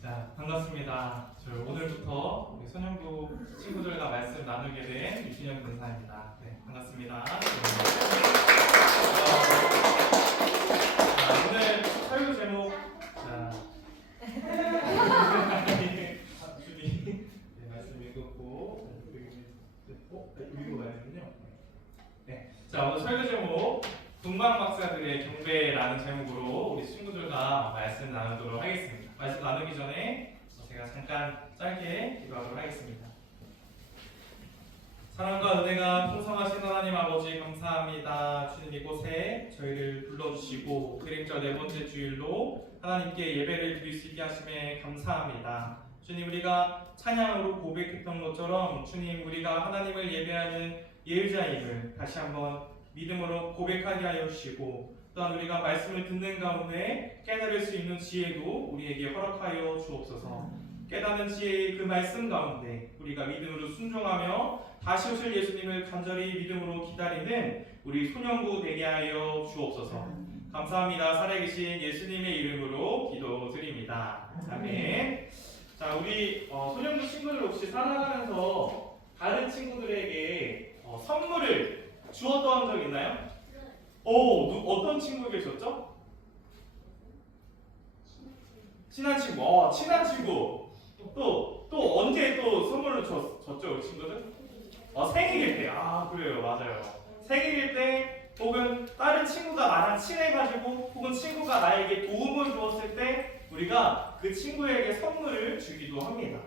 자, 반갑습니다. 저 오늘부터 우리 소년부 친구들과 말씀 나누게 된 유진영 권사입니다. 네, 반갑습니다. 오늘 설교 제목, 주님 네, 말씀 읽었고, 읽어봐야겠군요. 네, 자, 오늘 설교 제목 동방박사들의 경배라는 제목으로 우리 친구들과 말씀 나누도록 하겠습니다. 말씀 나누기 전에 제가 잠깐 짧게 기도하도록 하겠습니다. 사랑과 은혜가 풍성하신 하나님 아버지 감사합니다. 주님 이곳에 저희를 불러주시고 그림자 네 번째 주일로 하나님께 예배를 드릴 수 있게 하심에 감사합니다. 주님 우리가 찬양으로 고백했던 것처럼 주님 우리가 하나님을 예배하는 예의자임을 다시 한번 믿음으로 고백하게 하여 주시고 또한 우리가 말씀을 듣는 가운데 깨달을 수 있는 지혜도 우리에게 허락하여 주옵소서. 깨닫는 지혜의 그 말씀 가운데 우리가 믿음으로 순종하며 다시 오실 예수님을 간절히 믿음으로 기다리는 우리 소년부 되게 하여 주옵소서. 감사합니다. 살아계신 예수님의 이름으로 기도드립니다. 아멘. 자, 우리 소년부 친구들 혹시 살아가면서 다른 친구들에게 선물을 주었던 적 있나요? 어떤 친구 계셨죠? 친한 친구. 친한 친구. 또 언제 또 선물을 줬죠, 우리 친구들? 생일일 때. 그래요, 맞아요. 생일일 때, 혹은 다른 친구가 나랑 친해가지고, 혹은 친구가 나에게 도움을 주었을 때, 우리가 그 친구에게 선물을 주기도 합니다.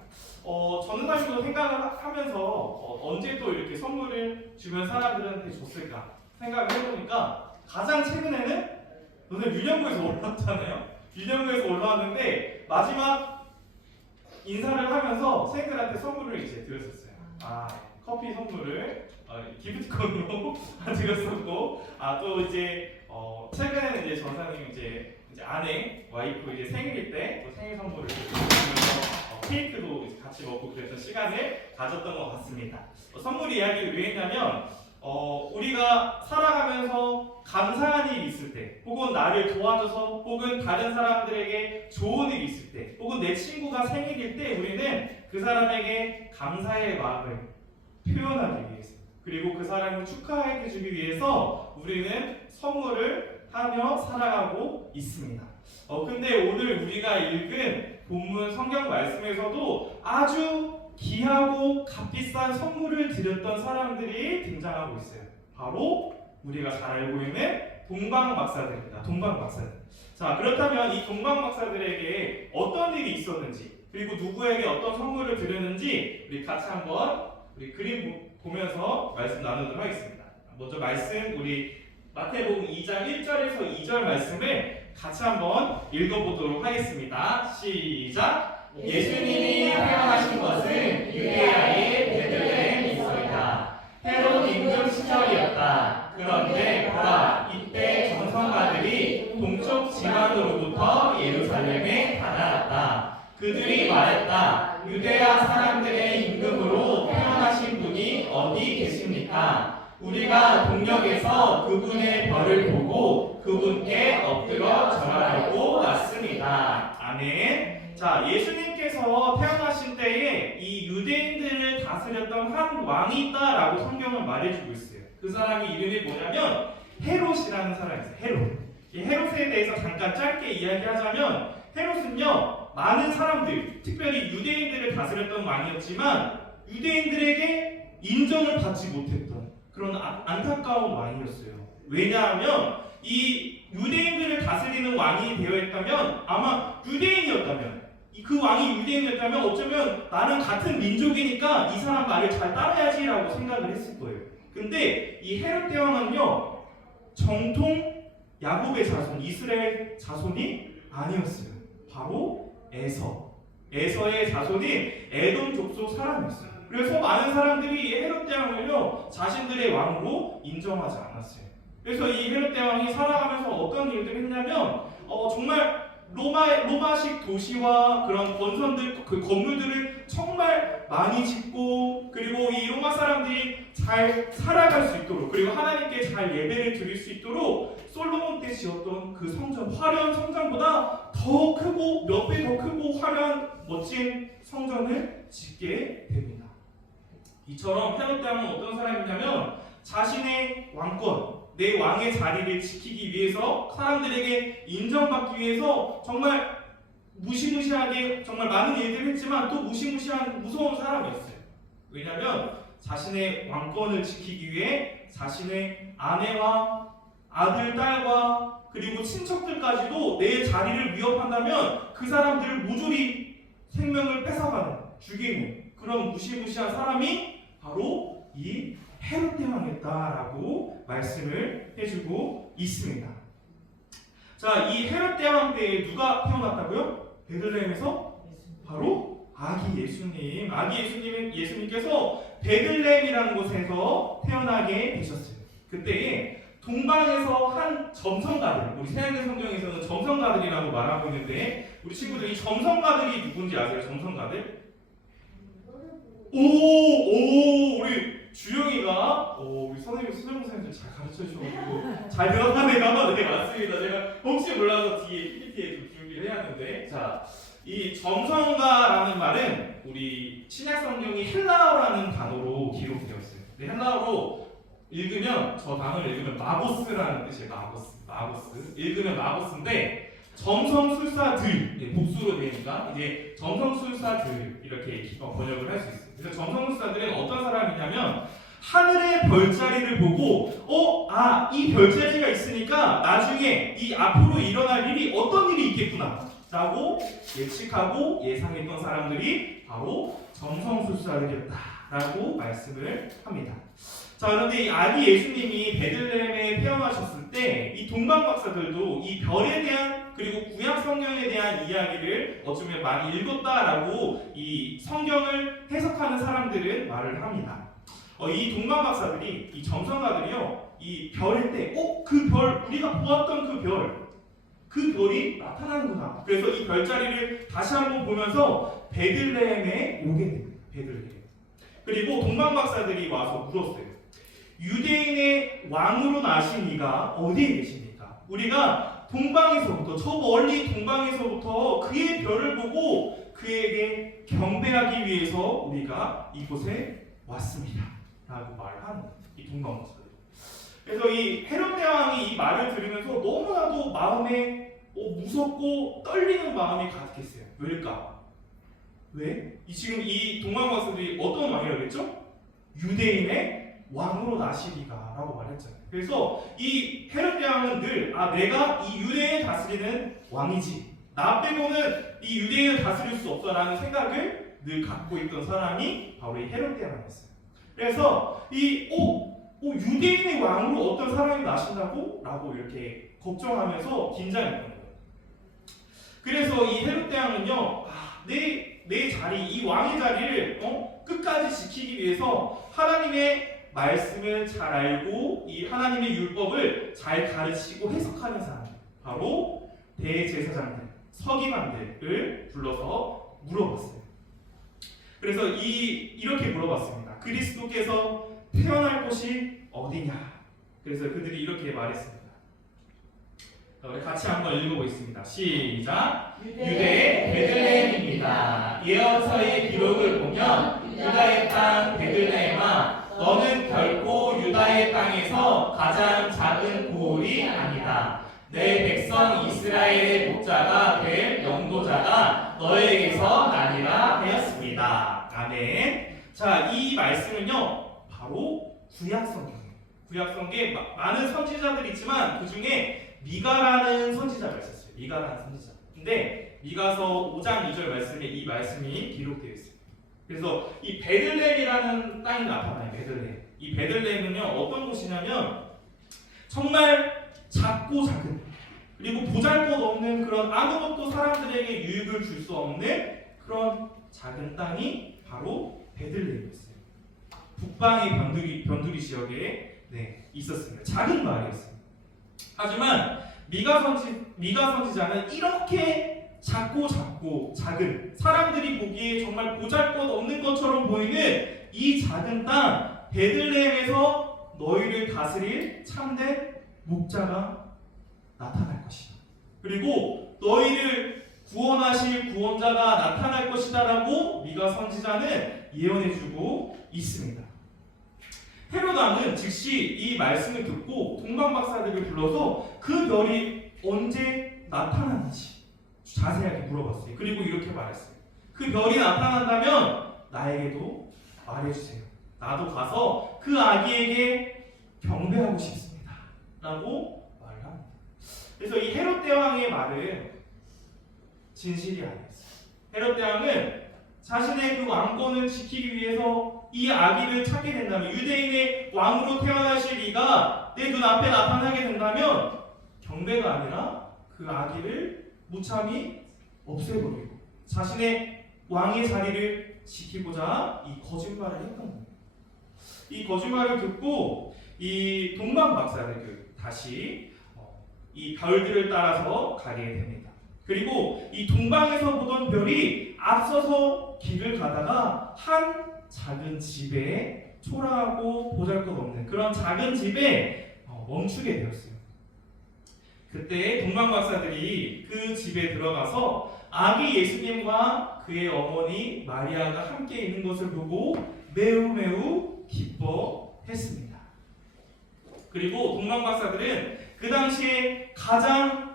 저는 사실도 생각을 하면서 언제 또 이렇게 선물을 주변 사람들한테 줬을까 생각을 해보니까 가장 최근에는 오늘 유년부에서 올라왔잖아요. 유년부에서 올라왔는데 마지막 인사를 하면서 선생님들한테 선물을 이제 드렸었어요. 커피 선물을 기프티콘으로 드렸었고, 또 이제 최근에는 이제 전사님 이제 아내 와이프 이제 생일일 때 또 생일 선물을 드리면서 케이크도 이제 같이 먹고 그랬던 시간을 가졌던 것 같습니다. 선물 이야기를 왜 했냐면 우리가 살아가면서 감사한 일이 있을 때, 혹은 나를 도와줘서, 혹은 다른 사람들에게 좋은 일이 있을 때, 혹은 내 친구가 생일일 때 우리는 그 사람에게 감사의 마음을 표현하기 위해서, 그리고 그 사람을 축하해 주기 위해서 우리는 선물을 하며 살아가고 있습니다. 근데 오늘 우리가 읽은 본문 성경 말씀에서도 아주 귀하고 값비싼 선물을 드렸던 사람들이 등장하고 있어요. 바로 우리가 잘 알고 있는 동방박사들입니다. 동방박사들. 자, 그렇다면 이 동방박사들에게 어떤 일이 있었는지, 그리고 누구에게 어떤 선물을 드렸는지 우리 같이 한번 우리 그림 보면서 말씀 나누도록 하겠습니다. 먼저 말씀 우리 마태복음 2장 1절에서 2절 말씀을 같이 한번 읽어보도록 하겠습니다. 시작! 예수님이 태어나신 것은 유대아의 베들레헴이었습니다. 헤롯 임금 시절이었다. 그런데 보라, 이때 정성가들이 동쪽 지방으로부터 예루살렘에 다다랐다. 그들이 말했다. 유대아 사람들의 임금으로 태어나신 분이 어디 계십니까? 우리가 동역에서 그분의 별을 보고 그분께 엎드려 절하려고 왔습니다. 아멘. 자, 예수님께서 태어나신 때에 이 유대인들을 다스렸던 한 왕이 있다라고 성경은 말해주고 있어요. 그 사람이 이름이 뭐냐면 헤롯이라는 사람이 있어요. 헤롯. 이 헤롯에 대해서 잠깐 짧게 이야기하자면 헤롯은요, 많은 사람들, 특별히 유대인들을 다스렸던 왕이었지만 유대인들에게 인정을 받지 못했던 그런 안타까운 왕이었어요. 왜냐하면 이 유대인들을 다스리는 왕이 되어 있다면, 아마 유대인이었다면, 그 왕이 유대인이었다면 어쩌면 나는 같은 민족이니까 이 사람 말을 잘 따라야지라고 생각을 했을 거예요. 근데 이 헤롯 대왕은요, 정통 야곱의 자손, 이스라엘 자손이 아니었어요. 바로 에서의 자손인 에돔 족속 사람이었어요. 그래서 많은 사람들이 헤롯 대왕을요, 자신들의 왕으로 인정하지 않았어요. 그래서 이 헤롯 대왕이 살아가면서 어떤 일들을 했냐면 정말 로마식 도시와 그런 건설들, 그 건물들을 정말 많이 짓고, 그리고 이 로마 사람들이 잘 살아갈 수 있도록, 그리고 하나님께 잘 예배를 드릴 수 있도록 솔로몬 때 지었던 그 성전, 화려한 성전보다 더 더 크고 몇 배 더 크고 화려한 멋진 성전을 짓게 됩니다. 이처럼 헤롯 왕은 어떤 사람이냐면 자신의 왕권, 내 왕의 자리를 지키기 위해서 사람들에게 인정받기 위해서 정말 무시무시하게 정말 많은 일들을 했지만 또 무시무시한 무서운 사람이었어요. 왜냐하면 자신의 왕권을 지키기 위해 자신의 아내와 아들, 딸과 그리고 친척들까지도 내 자리를 위협한다면 그 사람들을 모조리 생명을 뺏어가는, 죽이는 그런 무시무시한 사람이 바로 이 헤롯 대왕이었다라고 말씀을 해주고 있습니다. 자, 이 헤롯 대왕 때에 누가 태어났다고요? 베들레헴에서 바로 아기 예수님. 아기 예수님께서 베들레헴이라는 곳에서 태어나게 되셨어요. 그때에 동방에서 한 점성가들, 우리 새하얀 성경에서는 점성가들이라고 말하고 있는데 우리 친구들 이 점성가들이 누군지 아세요? 점성가들? 우리 주영이가 우리 선생님 잘 가르쳐 주셔가지고 잘 대답하네요. 네, 맞습니다. 제가 혹시 몰라서 뒤에 PPT에 좀 준비를 해야 하는데, 자, 이 점성가라는 말은 우리 신약 성경이 헬라어라는 단어로 기록되어 있어요. 네, 헬라어로 읽으면, 저 단어를 읽으면 마고스라는 뜻이에요. 마고스. 읽으면 마고스인데 점성술사들, 네, 복수로 되니까 이제 점성술사들 이렇게 번역을 할 수 있어요. 그래서 점성술사들은 어떤 사람이냐면 하늘의 별자리를 보고 이 별자리가 있으니까 나중에 이 앞으로 일어날 일이 어떤 일이 있겠구나 라고 예측하고 예상했던 사람들이 바로 점성술사들이었다라고 말씀을 합니다. 자, 그런데 이 아기 예수님이 베들레헴에 태어나셨을 때 이 동방 박사들도 이 별에 대한 그리고 구약 성경에 대한 이야기를 어쩌면 많이 읽었다라고 이 성경을 해석하는 사람들은 말을 합니다. 이 동방 박사들이, 이 점성가들이요, 이 별일 때 그 별, 우리가 보았던 그 별이 나타나는구나. 그래서 이 별자리를 다시 한번 보면서 베들레헴에 오게 됩니다. 베들레헴. 그리고 동방 박사들이 와서 물었어요. 유대인의 왕으로 나신 이가 어디에 계십니까? 우리가 동방에서부터, 저 멀리 동방에서부터 그의 별을 보고 그에게 경배하기 위해서 우리가 이곳에 왔습니다 라고 말하는 이 동방 박사들. 그래서 이 헤롯 대왕이 이 말을 들으면서 너무나도 마음에 무섭고 떨리는 마음이 가득했어요. 왜일까? 왜? 지금 이 동방 박사들이 어떤 왕이라고 했죠? 유대인의 왕으로 나시리가 라고 말했잖아요. 그래서 이 헤롯 대왕은 늘 내가 이 유대인을 다스리는 왕이지, 나 빼고는 이 유대인을 다스릴 수 없다라는 생각을 늘 갖고 있던 사람이 바로 이 헤롯 대왕이었어요. 그래서 유대인의 왕으로 어떤 사람이 나신다고? 라고 이렇게 걱정하면서 긴장했던 거예요. 그래서 이 헤롯 대왕은요, 내 자리, 이 왕의 자리를 끝까지 지키기 위해서 하나님의 말씀을 잘 알고 이 하나님의 율법을 잘 가르치고 해석하는 사람, 바로 대제사장들, 서기관들을 불러서 물어봤어요. 그래서 이렇게 물어봤습니다. 그리스도께서 태어날 곳이 어디냐? 그래서 그들이 이렇게 말했습니다. 우리 같이 한번 읽어보겠습니다. 시작. 유대의 베들레헴입니다. 예언서의 기록을 보면 유다의 땅 베들레헴아, 너는 결코 유다의 땅에서 가장 작은 고을이 아니다. 내 백성 이스라엘의 목자가 될 영도자가 너에게서 나니라 하였습니다. 아멘. 자, 이 말씀은요, 바로 구약성경이에요. 구약성경에 많은 선지자들이 있지만 그 중에 미가라는 선지자가 있었어요. 미가라는 선지자. 근데 미가서 5장 2절 말씀에 이 말씀이 기록되어 있어요. 그래서 이 베들레헴이라는 땅이 나타나요. 베들레헴. 이 베들레헴은요, 어떤 곳이냐면 정말 작고 작은, 그리고 보잘것없는 그런 아무것도 사람들에게 유익을 줄 수 없는 그런 작은 땅이 바로 베들레헴이었어요. 북방의 변두리 지역에 있었습니다. 작은 마을이었어요. 하지만 미가 선지자는 이렇게 작고 작은, 사람들이 보기에 정말 보잘것없는 것처럼 보이는 이 작은 땅 베들레헴에서 너희를 다스릴 참된 목자가 나타날 것이다. 그리고 너희를 구원하실 구원자가 나타날 것이다라고 미가 선지자는 예언해주고 있습니다. 헤롯 왕은 즉시 이 말씀을 듣고 동방박사들을 불러서 그 별이 언제 나타나는지 자세하게 물어봤어요. 그리고 이렇게 말했어요. 그 별이 나타난다면 나에게도 말해주세요. 나도 가서 그 아기에게 경배하고 싶습니다. 라고 말을 합니다. 그래서 이 헤롯 대왕의 말은 진실이 아니었어요. 헤롯 대왕은 자신의 그 왕권을 지키기 위해서 이 아기를 찾게 된다면, 유대인의 왕으로 태어나실 이가 내 눈앞에 나타나게 된다면 경배가 아니라 그 아기를 무참히 없애버리고 자신의 왕의 자리를 지키고자 이 거짓말을 했던 겁니다. 이 거짓말을 듣고 이 동방 박사들 다시 이 별들을 따라서 가게 됩니다. 그리고 이 동방에서 보던 별이 앞서서 길을 가다가 한 작은 집에, 초라하고 보잘것없는 그런 작은 집에 멈추게 되었어요. 그때 동방 박사들이 그 집에 들어가서 아기 예수님과 그의 어머니 마리아가 함께 있는 것을 보고 매우 기뻐했습니다. 그리고 동방 박사들은 그 당시에 가장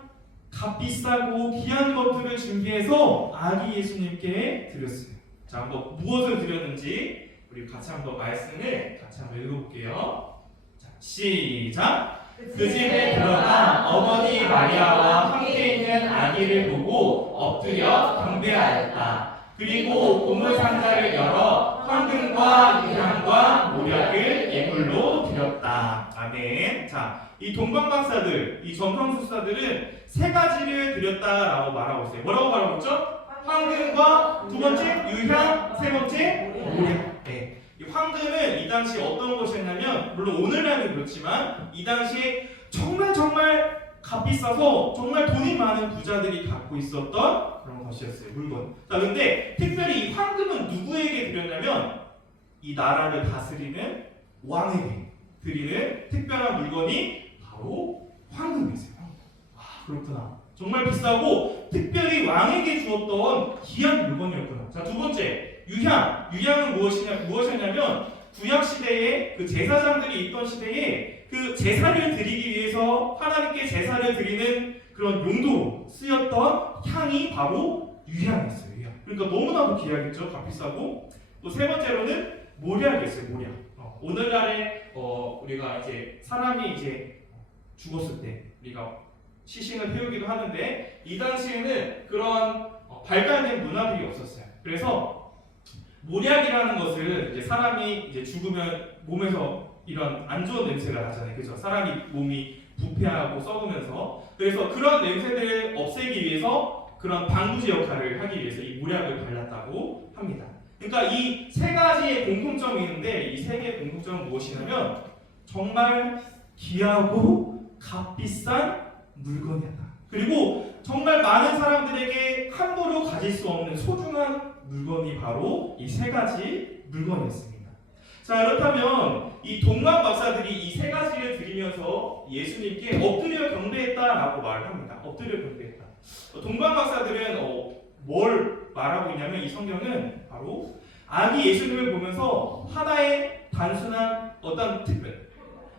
값비싸고 귀한 것들을 준비해서 아기 예수님께 드렸어요. 자, 한번 무엇을 드렸는지 우리 같이 한번 말씀을 같이 한번 읽어볼게요. 자, 시작. 그 집에 들어가 어머니 마리아와 함께 있는 아기를 보고 엎드려 경배하였다. 그리고 보물 상자를 열어 황금과 유향과 모략을 예물로 드렸다. 아멘. 자, 이 동방 박사들, 이 점성술사들은 세 가지를 드렸다라고 말하고 있어요. 뭐라고 말하고 있죠? 황금과 두 번째 유향, 세 번째 모략. 네. 이 황금은 이 당시 어떤 것이었냐면, 물론 오늘날도 그렇지만 이 당시에 정말 값비싸서 정말 돈이 많은 부자들이 갖고 있었던 그런 것이었어요. 물건. 자, 근데 특별히 이 황금은 누구에게 드렸냐면 이 나라를 다스리는 왕에게 드리는 특별한 물건이 바로 황금이었어요. 아, 그렇구나. 정말 비싸고 특별히 왕에게 주었던 귀한 물건이었구나. 자, 두 번째 유향. 유향은 무엇이냐면 구약 시대에 그 제사장들이 있던 시대에 그 제사를 드리기 위해서 하나님께 제사를 드리는 그런 용도로 쓰였던 향이 바로 유향이었어요. 유향. 그러니까 너무나도 귀하겠죠. 값비싸고. 또 세 번째로는 모략이었어요. 모략. 오늘날에 우리가 이제 사람이 이제 죽었을 때 우리가 시신을 태우기도 하는데 이 당시에는 그런 발달된 문화들이 없었어요. 그래서 모략이라는 것을 이제 사람이 이제 죽으면 몸에서 이런 안 좋은 냄새가 나잖아요. 그죠? 사람이 몸이 부패하고 썩으면서. 그래서 그런 냄새들을 없애기 위해서 그런 방부제 역할을 하기 위해서 이 모략을 발랐다고 합니다. 그러니까 이 세 가지의 공통점이 있는데 이 세 개의 공통점은 무엇이냐면 정말 귀하고 값비싼 물건이었다. 그리고 정말 많은 사람들에게 함부로 가질 수 없는 소중한 물건이 바로 이 세 가지 물건이었습니다. 자, 그렇다면 이 동방 박사들이 이 세 가지를 드리면서 예수님께 엎드려 경배했다라고 말을 합니다. 엎드려 경배했다. 동방 박사들은 뭘 말하고 있냐면 이 성경은 바로 아기 예수님을 보면서 하나의 단순한 어떤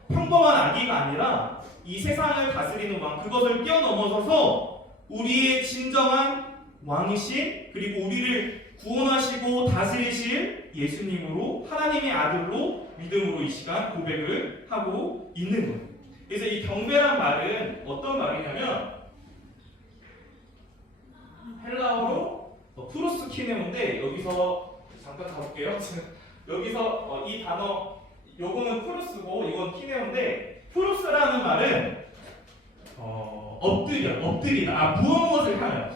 평범한 아기가 아니라 이 세상을 다스리는 왕, 그것을 뛰어넘어서서 우리의 진정한 왕이신, 그리고 우리를 구원하시고 다스리실 예수님으로, 하나님의 아들로 믿음으로 이 시간 고백을 하고 있는 거예요. 그래서 이 경배란 말은 어떤 말이냐면 헬라어로 프로스키네오인데, 여기서 잠깐 가볼게요. 여기서 이 단어, 요거는 프로스고 이건 키네오인데, 프로스라는 말은 엎드리다, 무엇을 향하여,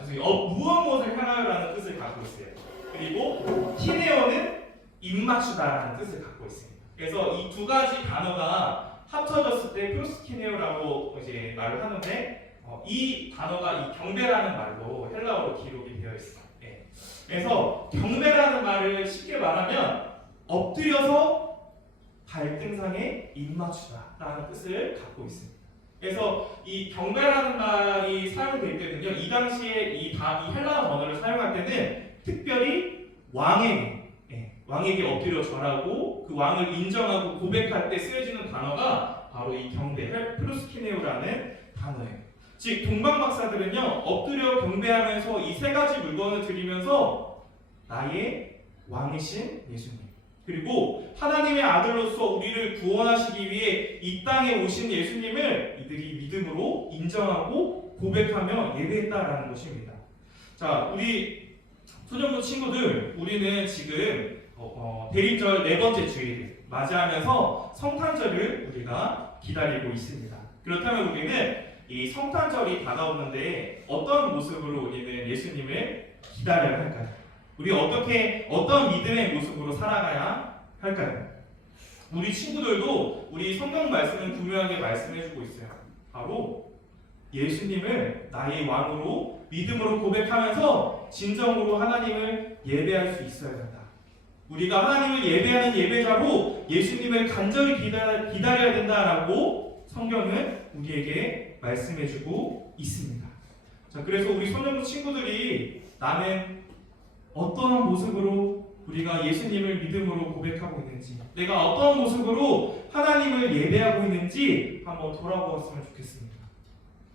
무엇을 향하여라는 뜻을 갖고 있어요. 그리고 키네오는 입맞추다라는 뜻을 갖고 있습니다. 그래서 이 두 가지 단어가 합쳐졌을 때 프로스키네오라고 이제 말을 하는데, 이 단어가 이 경배라는 말로 헬라어로 기록이 되어 있어요. 네. 그래서 경배라는 말을 쉽게 말하면 엎드려서 발등상에 입맞추다라는 뜻을 갖고 있습니다. 그래서 이 경배라는 말이 사용될 때는요, 이 당시에 이 이 헬라어 언어를 사용할 때는 특별히 왕에게 엎드려 절하고 그 왕을 인정하고 고백할 때 쓰여지는 단어가 바로 이 경배, 프로스키네오라는 단어예요. 즉 동방 박사들은요 엎드려 경배하면서 이 세 가지 물건을 드리면서 나의 왕이신 예수님, 그리고 하나님의 아들로서 우리를 구원하시기 위해 이 땅에 오신 예수님을 이들이 믿음으로 인정하고 고백하며 예배했다라는 것입니다. 자, 우리 소년부 친구들, 우리는 지금 대림절 네 번째 주일을 맞이하면서 성탄절을 우리가 기다리고 있습니다. 그렇다면 우리는 이 성탄절이 다가오는데 어떤 모습으로 우리는 예수님을 기다려야 할까요? 우리 어떤 믿음의 모습으로 살아가야 할까요? 우리 친구들도 우리 성경 말씀은 분명하게 말씀해주고 있어요. 바로 예수님을 나의 왕으로 믿음으로 고백하면서 진정으로 하나님을 예배할 수 있어야 된다. 우리가 하나님을 예배하는 예배자로 예수님을 간절히 기다려야 된다라고 성경은 우리에게 말씀해주고 있습니다. 자, 그래서 우리 소년부 친구들이 나는 어떤 모습으로 우리가 예수님을 믿음으로 고백하고 있는지, 내가 어떤 모습으로 하나님을 예배하고 있는지 한번 돌아보았으면 좋겠습니다.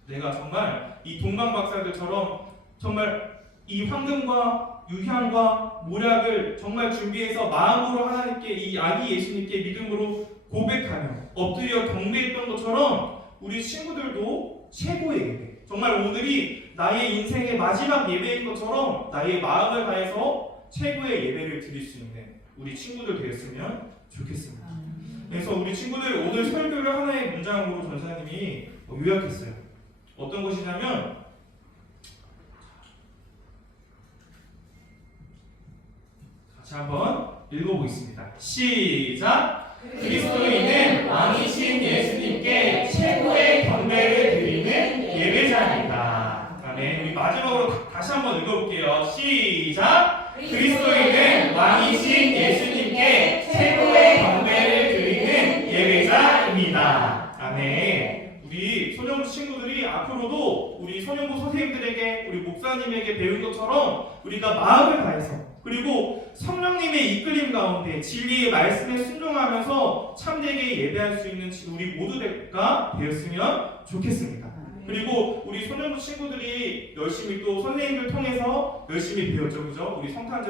내가 정말 이 동방 박사들처럼 정말 이 황금과 유향과 모략을 정말 준비해서 마음으로 하나님께 이 아기 예수님께 믿음으로 고백하며 엎드려 경배했던 것처럼 우리 친구들도 최고의 예배, 정말 오늘이 나의 인생의 마지막 예배인 것처럼 나의 마음을 다해서 최고의 예배를 드릴 수 있는 우리 친구들 되었으면 좋겠습니다. 그래서 우리 친구들 오늘 설교를 하나의 문장으로 전사님이 요약했어요. 어떤 것이냐면 같이 한번 읽어보겠습니다. 시작! 그리스도인은 왕이신 예수님께 최고의 경배를 드리는 예배자입니다. 아멘. 우리 마지막으로 다시 한번 읽어볼게요. 시작! 그리스도인은 왕이신 예수님께 최고의 경배를 드리는 예배자입니다. 아멘. 우리 소년부 친구들이 앞으로도 우리 소년부 선생님들에게, 우리 목사님에게 배운 것처럼 우리가 마음을 다해서, 그리고 성령님의 이끌림 가운데 진리의 말씀에 순종하면서 참되게 예배할 수 있는 우리 모두가 되었으면 좋겠습니다. 그리고 우리 소년부 친구들이 열심히 또 선생님들 통해서 열심히 배웠죠, 그죠? 우리 성탄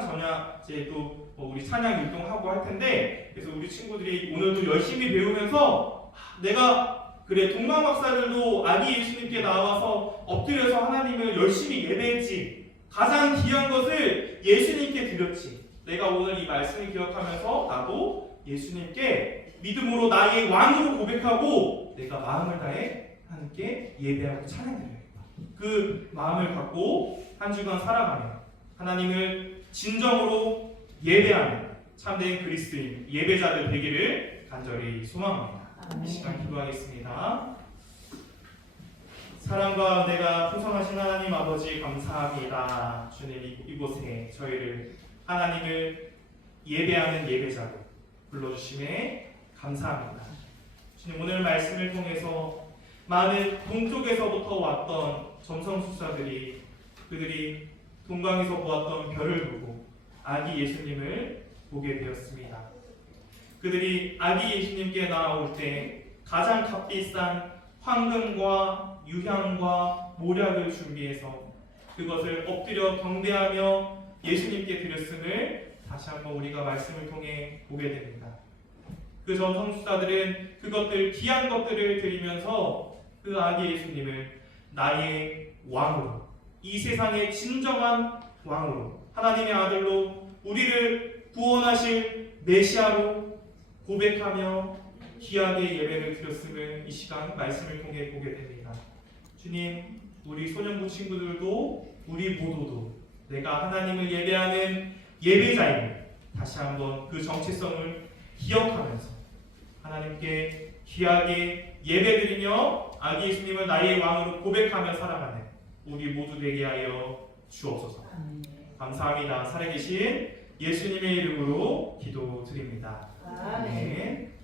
전야제 또 우리 찬양 율동하고 할 텐데, 그래서 우리 친구들이 오늘도 열심히 배우면서 내가 그래 동방 박사들도 아기 예수님께 나와서 엎드려서 하나님을 열심히 예배했지, 가장 귀한 것을 예수님께 드렸지, 내가 오늘 이 말씀을 기억하면서 나도 예수님께 믿음으로 나의 왕으로 고백하고 내가 마음을 다해 하나님께 예배하고 찬양드려야겠다. 그 마음을 갖고 한 주간 살아가며 하나님을 진정으로 예배하는 참된 그리스도인 예배자들 되기를 간절히 소망합니다. 이 시간 기도하겠습니다. 사랑과 은혜가 풍성하신 하나님 아버지 감사합니다. 주님, 이곳에 저희를 하나님을 예배하는 예배자로 불러주심에 감사합니다. 주님, 오늘 말씀을 통해서 많은 동쪽에서부터 왔던 점성술사들이 그들이 동방에서 보았던 별을 보고 아기 예수님을 보게 되었습니다. 그들이 아기 예수님께 나아올 때 가장 값비싼 황금과 유향과 모략을 준비해서 그것을 엎드려 경배하며 예수님께 드렸음을 다시 한번 우리가 말씀을 통해 보게 됩니다. 그 점성술사들은 그것들 귀한 것들을 드리면서 그 아기 예수님을 나의 왕으로, 이 세상의 진정한 왕으로, 하나님의 아들로, 우리를 구원하실 메시아로 고백하며 귀하게 예배를 드렸음을 이 시간 말씀을 통해 보게 됩니다. 주님, 우리 소년부 친구들도 우리 모두도 내가 하나님을 예배하는 예배자임을 다시 한번 그 정체성을 기억하면서 하나님께 귀하게 예배드리며 아기 예수님을 나의 왕으로 고백하며 살아가는 우리 모두 되게 하여 주옵소서. 감사합니다. 살아계신 예수님의 이름으로 기도드립니다. 아멘.